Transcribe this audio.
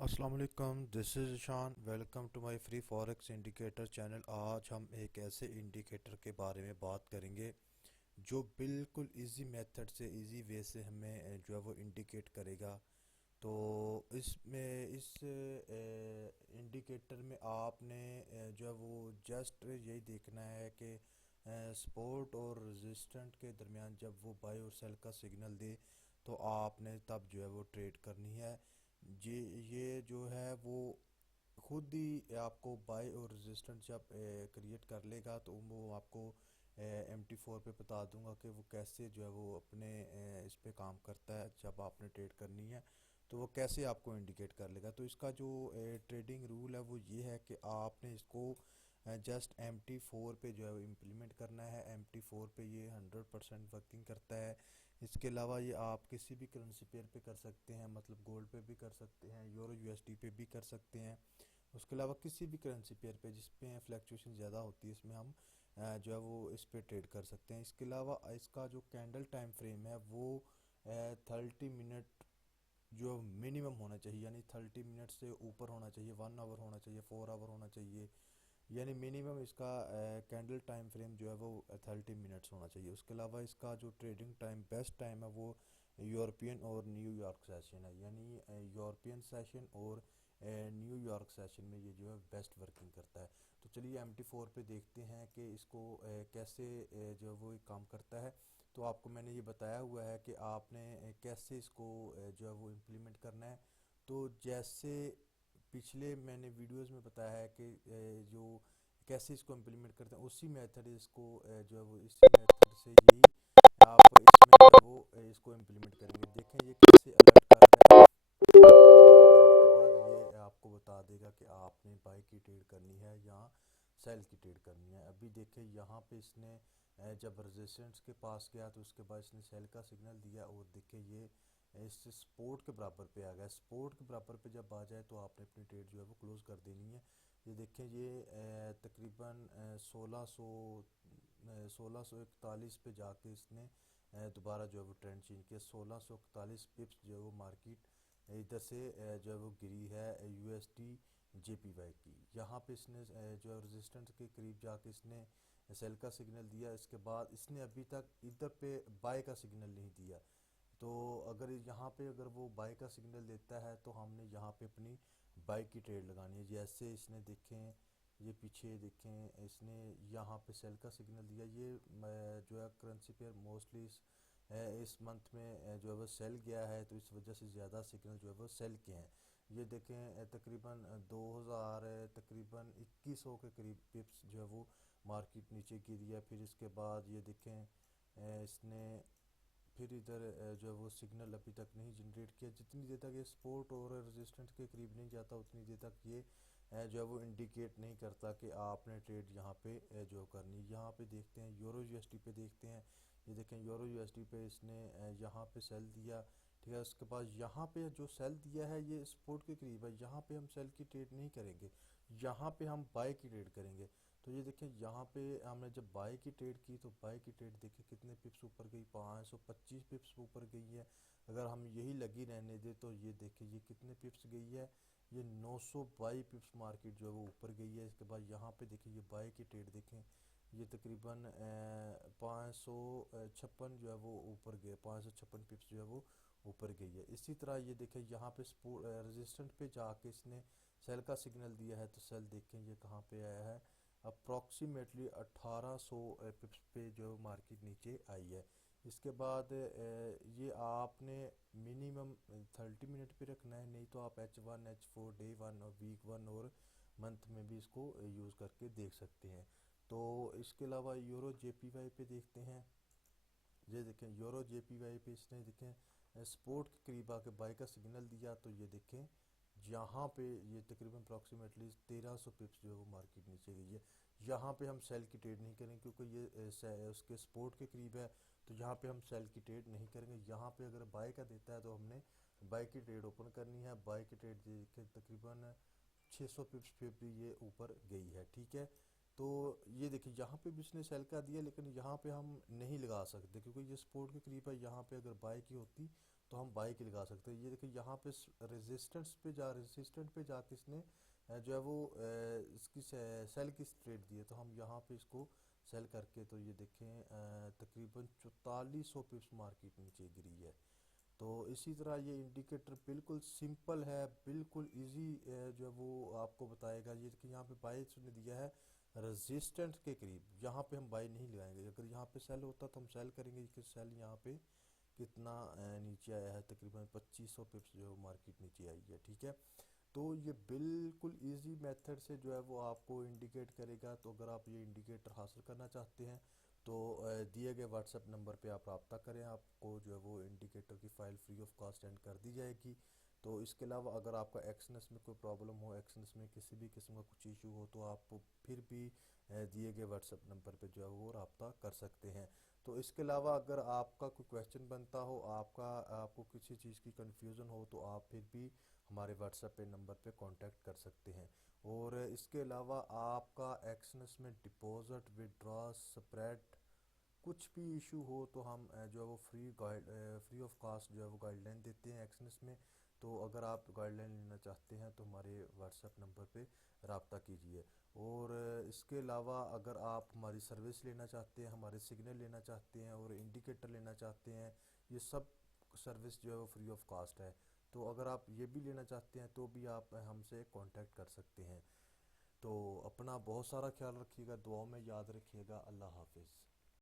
अस्सलाम वालेकुम, this is Ishaan. Welcome to my free forex indicator channel. आज हम एक ऐसे इंडिकेटर के बारे में बात करेंगे जो बिल्कुल इजी मेथड से, इजी वे से हमें जो है वो इंडिकेट करेगा। तो इस इंडिकेटर में आपने जो है वो जस्ट यही देखना है कि सपोर्ट और रेजिस्टेंट के दरमियान जब वो बाय और सेल का सिग्नल दे तो आपने तब जो है वो ट्रेड करनी है। जी, ये जो है वो खुद ही आपको बाय और रेजिस्टेंस जब क्रिएट कर लेगा तो वो आपको MT4 पे बता दूंगा कि वो कैसे जो है वो अपने इस पे काम करता है। जब आपने ट्रेड करनी है तो वो कैसे आपको इंडिकेट कर लेगा। तो इसका जो ट्रेडिंग रूल है वो ये है कि आपने इसको जस्ट MT4 पे जो है इम्प्लीमेंट करना है। MT4 पे ये 100% वर्किंग करता है। इसके अलावा ये आप किसी भी करेंसी पेयर पे कर सकते हैं, मतलब गोल्ड पे भी कर सकते हैं, यूरो USD पे भी कर सकते हैं। उसके अलावा किसी भी करेंसी पेयर पे जिसपे फ्लैक्चुएशन ज़्यादा होती है इसमें हम जो है वो इस पे ट्रेड कर सकते हैं। इसके अलावा इसका जो कैंडल टाइम फ्रेम है वो 30 मिनट जो मिनिमम होना चाहिए, यानी 30 मिनट से ऊपर होना चाहिए, 1 आवर होना चाहिए, 4 आवर होना चाहिए। यानी मिनिमम इसका कैंडल टाइम फ्रेम जो है वो 30 मिनट्स होना चाहिए। उसके अलावा इसका जो ट्रेडिंग टाइम बेस्ट टाइम है वो यूरोपियन और न्यूयॉर्क सेशन है। यानी यूरोपियन सेशन और न्यूयॉर्क सेशन में ये जो है बेस्ट वर्किंग करता है। तो चलिए MT4 पे देखते हैं कि इसको कैसे जो है वो काम करता है। तो आपको मैंने ये बताया हुआ है कि आपने कैसे इसको जो है वो इम्प्लीमेंट करना है। तो जैसे पिछले मैंने वीडियोस में बताया है कि जो कैसे इसको इम्प्लीमेंट करते हैं उसी मेथड इसको जो है वो इसी मेथड से यही आप इसमें जो है वो इसको इम्प्लीमेंट करेंगे। देखें ये कैसे अलर्ट कर रहा है। अलर्ट करने के बाद ये आपको बता देगा कि आपने बाई की ट्रेड करनी है या सेल की ट्रेड करनी है। अभी देखें यहाँ पे इसने जब रेजिस्टेंस के पास गया तो उसके बाद इसने सेल का सिग्नल दिया और देखें ये इस सपोर्ट के बराबर पे आ गया। सपोर्ट के बराबर पे जब आ जाए तो आपने अपनी ट्रेड जो है वो क्लोज कर देनी है। ये देखें ये तकरीबन 1641 पे जाके इसने दोबारा जो है वो ट्रेंड चेंज किया। 1641 पिप्स जो है वो मार्केट इधर से जो है वो गिरी है USD JPY की। यहाँ पे इसने जो है रेजिस्टेंस के करीब जाके इसने सेल का सिग्नल दिया। इसके बाद इसने अभी तक इधर पे बाय का सिग्नल नहीं दिया। तो अगर यहाँ पे अगर वो बाय का सिग्नल देता है तो हमने यहाँ पे अपनी बाय की ट्रेड लगानी है। जैसे इसने देखें, ये पीछे देखें, इसने यहाँ पे सेल का सिग्नल दिया। ये जो है करेंसी पेयर मोस्टली इस मंथ में जो है वो सेल गया है तो इस वजह से ज़्यादा सिग्नल जो है वो सेल के हैं। ये देखें तकरीबन 2000 तकरीबन 2100 के करीब पिप्स जो है वो मार्केट नीचे गिरी है। फिर इसके बाद ये देखें इसने फिर इधर जो है वो सिग्नल अभी तक नहीं जनरेट किया। जितनी देर तक ये सपोर्ट और रेजिस्टेंस के करीब नहीं जाता उतनी देर तक ये जो है वो इंडिकेट नहीं करता कि आपने ट्रेड यहाँ पे जो करनी। यहाँ पे देखते हैं यूरो USD पे देखते हैं। ये देखें यूरो USD पे इसने यहाँ पे सेल दिया, ठीक है। उसके बाद यहाँ पे जो सेल दिया है ये सपोर्ट के करीब है। यहाँ पे हम सेल की ट्रेड नहीं करेंगे, यहाँ पे हम बाय की ट्रेड करेंगे। तो ये देखें यहाँ पे हमने जब बाय की ट्रेड की तो बाय की ट्रेड देखें कितने पिप्स ऊपर गई, 525 पिप्स ऊपर गई है। अगर हम यही लगी रहने दे तो ये देखें ये कितने पिप्स गई है, ये 922 पिप्स मार्केट जो है वो ऊपर गई है। इसके बाद यहाँ पे देखें ये बाय की ट्रेड देखें, ये तकरीबन 556 जो है वो ऊपर गया, 556 पिप्स जो है वो ऊपर गई है। इसी तरह ये देखें यहाँ पे रेजिस्टेंट पे जाके इसने सेल का सिग्नल दिया है तो सेल देखें ये कहाँ पे आया है, अप्रॉक्सीमेटली 1800 पिप्स पे जो मार्केट नीचे आई है। इसके बाद ये आपने मिनिमम 30 मिनट पे रखना है, नहीं तो आप H1 H4 डे 1 और वीक 1 और मंथ में भी इसको यूज़ करके देख सकते हैं। तो इसके अलावा यूरो JPY पे देखते हैं। ये देखें यूरो JPY पे इसने देखें सपोर्ट के करीब आके बाय का सिग्नल दिया तो ये देखें यहाँ पे ये तकरीबन अप्रॉक्सीमेटली 1300 पिप्स जो है वो मार्केट नीचे गई है। यहाँ पे हम सेल की ट्रेड नहीं करेंगे क्योंकि ये उसके सपोर्ट के करीब है। तो यहाँ पे हम सेल की ट्रेड नहीं करेंगे। यहाँ पे अगर बाय का देता है तो हमने बाय की ट्रेड ओपन करनी है। बाय की ट्रेड देखें तकरीबन 600 पिप्स पे भी ये ऊपर गई है, ठीक है। तो ये देखिए यहाँ पे भी इसने सेल का दिया लेकिन यहाँ पे हम नहीं लगा सकते क्योंकि ये सपोर्ट के करीब है। यहाँ पे अगर बाय की होती तो हम बाई की लगा सकते हैं। ये देखिए यहाँ पे रेजिस्टेंट पे जाके इसने जो है वो इसकी सेल की ट्रेड दी है, तो हम यहाँ पे इसको सेल करके तो ये देखें तकरीबन 4400 पिप्स मार्केट नीचे गिरी है। तो इसी तरह ये इंडिकेटर बिल्कुल सिंपल है, बिल्कुल इजी जो है वो आपको बताएगा। ये कि यहाँ पे बाई ने दिया है रेजिस्टेंस के करीब, यहाँ पे हम बाई नहीं लगाएंगे। अगर यहाँ पे सेल होता तो हम सेल करेंगे कि सेल यहाँ पे कितना नीचे आया है, तकरीबन 2500 पिप्स जो मार्केट नीचे आई है। ठीक है, तो ये बिल्कुल इजी मेथड से जो है वो आपको इंडिकेट करेगा। तो अगर आप ये इंडिकेटर हासिल करना चाहते हैं तो दिए गए व्हाट्सएप नंबर पे आप रब्ता करें, आपको जो है वो इंडिकेटर की file free of cost send कर दी जाएगी। तो इसके अलावा अगर आपका एक्सनेस में कोई प्रॉब्लम हो, एक्सनेस में किसी भी किस्म का कुछ इशू हो, तो आप फिर भी दिए गए व्हाट्सएप नंबर पे जो है वो रब्ता कर सकते हैं। तो इसके अलावा अगर आपका कोई क्वेश्चन बनता हो, आपको किसी चीज़ की कन्फ्यूज़न हो, तो आप फिर भी हमारे व्हाट्सएप पे नंबर पे कांटेक्ट कर सकते हैं। और इसके अलावा आपका एक्सनेस में डिपॉजिट, विड्रॉ, स्प्रेड कुछ भी इशू हो तो हम जो है वो फ्री ऑफ कास्ट जो है वो गाइडलाइन देते हैं एक्सनेस में। तो अगर आप गाइडलाइन लेना चाहते हैं तो हमारे व्हाट्सएप नंबर पे रब्ता कीजिए। और इसके अलावा अगर आप हमारी सर्विस लेना चाहते हैं, हमारे सिग्नल लेना चाहते हैं और इंडिकेटर लेना चाहते हैं, ये सब सर्विस जो है वो फ्री ऑफ कास्ट है। तो अगर आप ये भी लेना चाहते हैं तो भी आप हमसे कांटेक्ट कर सकते हैं। तो अपना बहुत सारा ख्याल रखिएगा, दुआओं में याद रखिएगा। अल्लाह हाफिज़।